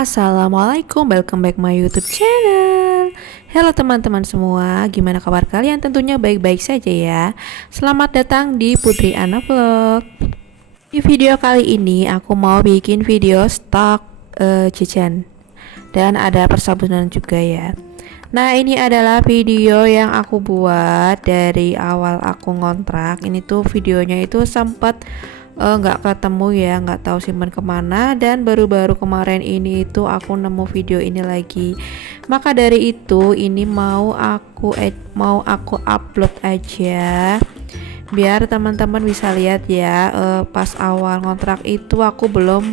Assalamualaikum, welcome back my YouTube channel. Halo teman-teman semua, gimana kabar kalian? Tentunya baik-baik saja ya. Selamat datang di Putri Ana Vlog. Di video kali ini aku mau bikin video stok jajan dan ada persabunan juga ya. Nah, ini adalah video yang aku buat dari awal aku ngontrak. Ini tuh videonya itu sempat nggak ketemu ya, nggak tahu simpan kemana, dan baru-baru kemarin ini itu aku nemu video ini lagi. Maka dari itu ini mau aku upload aja biar teman-teman bisa lihat ya. Pas awal ngontrak itu aku belum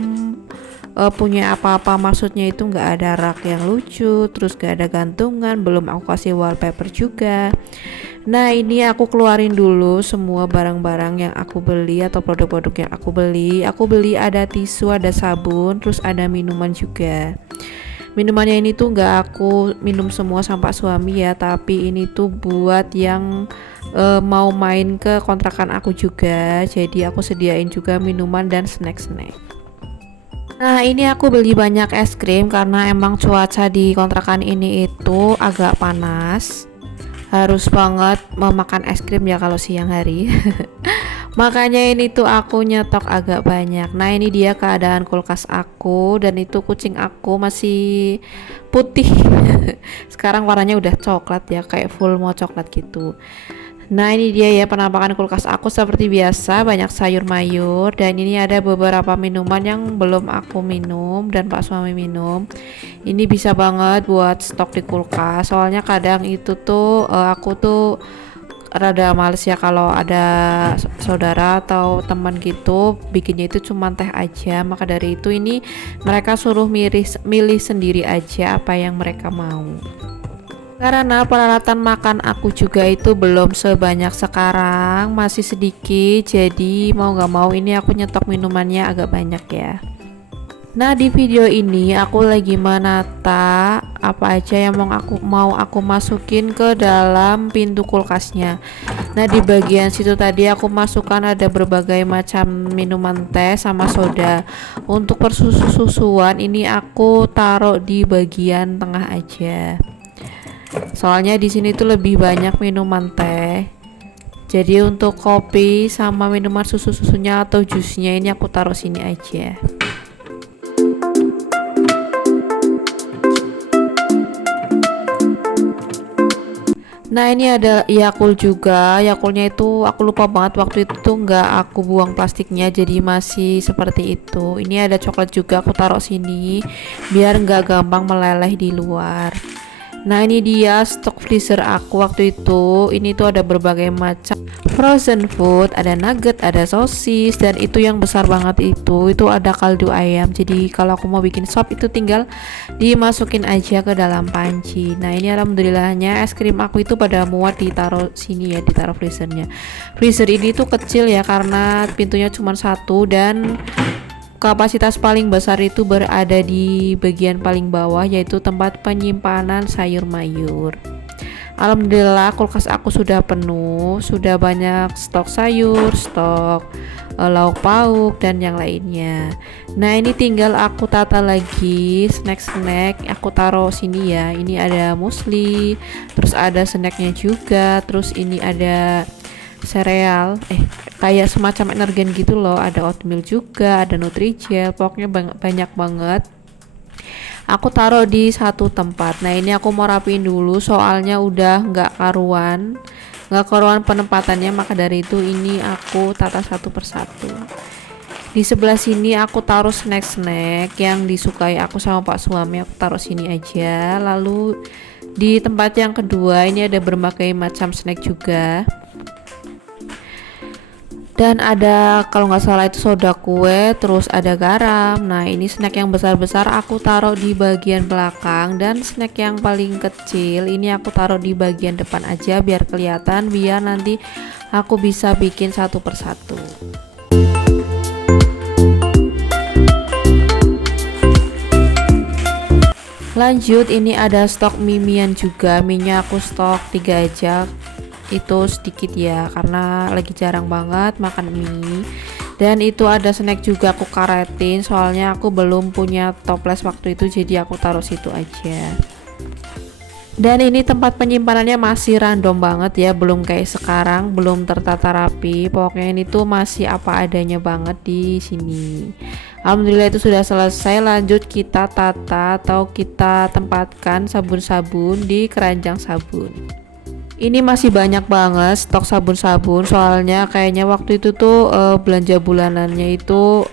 punya apa-apa, maksudnya itu nggak ada rak yang lucu, terus gak ada gantungan, belum aku kasih wallpaper juga. Nah, ini aku keluarin dulu semua barang-barang yang aku beli atau produk-produk yang aku beli. Aku beli ada tisu, ada sabun, terus ada minuman juga. Minumannya ini tuh nggak aku minum semua sama suami ya, tapi ini tuh buat yang mau main ke kontrakan aku juga. Jadi aku sediain juga minuman dan snack-snack. Nah, ini aku beli banyak es krim karena emang cuaca di kontrakan ini itu agak panas. Harus banget memakan es krim ya kalau siang hari. Makanya ini tuh aku nyetok agak banyak. Nah, ini dia keadaan kulkas aku, dan itu kucing aku masih putih. Sekarang warnanya udah coklat ya, kayak full mau coklat gitu. Nah, ini dia ya penampakan kulkas aku. Seperti biasa banyak sayur mayur, dan ini ada beberapa minuman yang belum aku minum dan Pak suami minum. Ini bisa banget buat stok di kulkas, soalnya kadang itu tuh aku tuh rada males ya kalau ada saudara atau teman gitu bikinnya itu cuma teh aja. Maka dari itu ini mereka suruh milih sendiri aja apa yang mereka mau. Karena peralatan makan aku juga itu belum sebanyak sekarang, masih sedikit, jadi mau gak mau ini aku nyetok minumannya agak banyak ya. Nah, di video ini aku lagi menata apa aja yang mau aku masukin ke dalam pintu kulkasnya. Nah, di bagian situ tadi aku masukkan ada berbagai macam minuman teh sama soda. Untuk persusuan ini aku taruh di bagian tengah aja. Soalnya di sini tuh lebih banyak minuman teh. Jadi untuk kopi sama minuman susunya atau jusnya ini aku taruh sini aja. Nah, ini ada Yakult juga. Yakultnya itu aku lupa banget waktu itu tuh nggak aku buang plastiknya, jadi masih seperti itu. Ini ada coklat juga, aku taruh sini biar nggak gampang meleleh di luar. Nah, ini dia stok freezer aku waktu itu. Ini tuh ada berbagai macam frozen food, ada nugget, ada sosis, dan itu yang besar banget itu ada kaldu ayam. Jadi kalau aku mau bikin sop itu tinggal dimasukin aja ke dalam panci. Nah, ini alhamdulillahnya es krim aku itu pada muat ditaruh sini ya, ditaruh freezernya. Freezer ini tuh kecil ya karena pintunya cuma satu, dan kapasitas paling besar itu berada di bagian paling bawah, yaitu tempat penyimpanan sayur mayur. Alhamdulillah kulkas aku sudah penuh, sudah banyak stok sayur, stok lauk pauk dan yang lainnya. Nah, ini tinggal aku tata lagi snack-snack, aku taruh sini ya. Ini ada musli, terus ada snacknya juga, terus ini ada sereal kayak semacam energen gitu loh, ada oatmeal juga, ada Nutrijel, pokoknya banyak banget. Aku taruh di satu tempat. Nah, ini aku mau rapiin dulu soalnya udah nggak karuan penempatannya. Maka dari itu ini aku tata satu persatu. Di sebelah sini aku taruh snack-snack yang disukai aku sama Pak suami, aku taruh sini aja. Lalu di tempat yang kedua ini ada berbagai macam snack juga. Dan ada kalau nggak salah itu soda kue, terus ada garam. Nah ini snack yang besar-besar aku taruh di bagian belakang, dan snack yang paling kecil ini aku taruh di bagian depan aja biar kelihatan, biar nanti aku bisa bikin satu persatu. Lanjut, ini ada stok mie-mian juga. Mie-nya aku stok 3 aja, itu sedikit ya karena lagi jarang banget makan mie. Dan itu ada snack juga aku karetin, soalnya aku belum punya toples waktu itu, jadi aku taruh situ aja. Dan ini tempat penyimpanannya masih random banget ya, belum kayak sekarang, belum tertata rapi. Pokoknya ini tuh masih apa adanya banget di sini. Alhamdulillah itu sudah selesai. Lanjut kita tata atau kita tempatkan sabun-sabun di keranjang sabun. Ini masih banyak banget stok sabun-sabun, soalnya kayaknya waktu itu tuh belanja bulanannya itu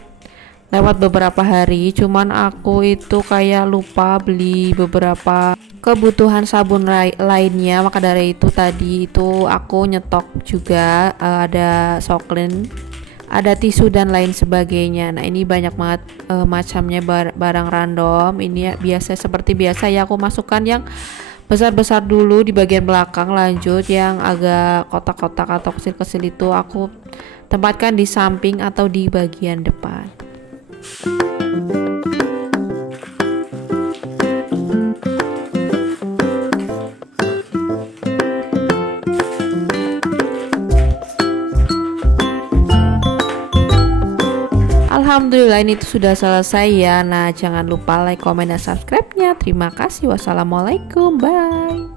lewat beberapa hari, cuman aku itu kayak lupa beli beberapa kebutuhan sabun lainnya, maka dari itu tadi itu aku nyetok juga ada Soklin, ada tisu dan lain sebagainya. Nah ini banyak banget macamnya barang random. Ini ya, seperti biasa ya, aku masukkan yang besar-besar dulu di bagian belakang, lanjut yang agak kotak-kotak atau kecil-kecil itu aku tempatkan di samping atau di bagian depan. Alhamdulillah ini tuh sudah selesai ya. Nah jangan lupa like, comment, dan subscribe-nya. Terima kasih. Wassalamualaikum, bye.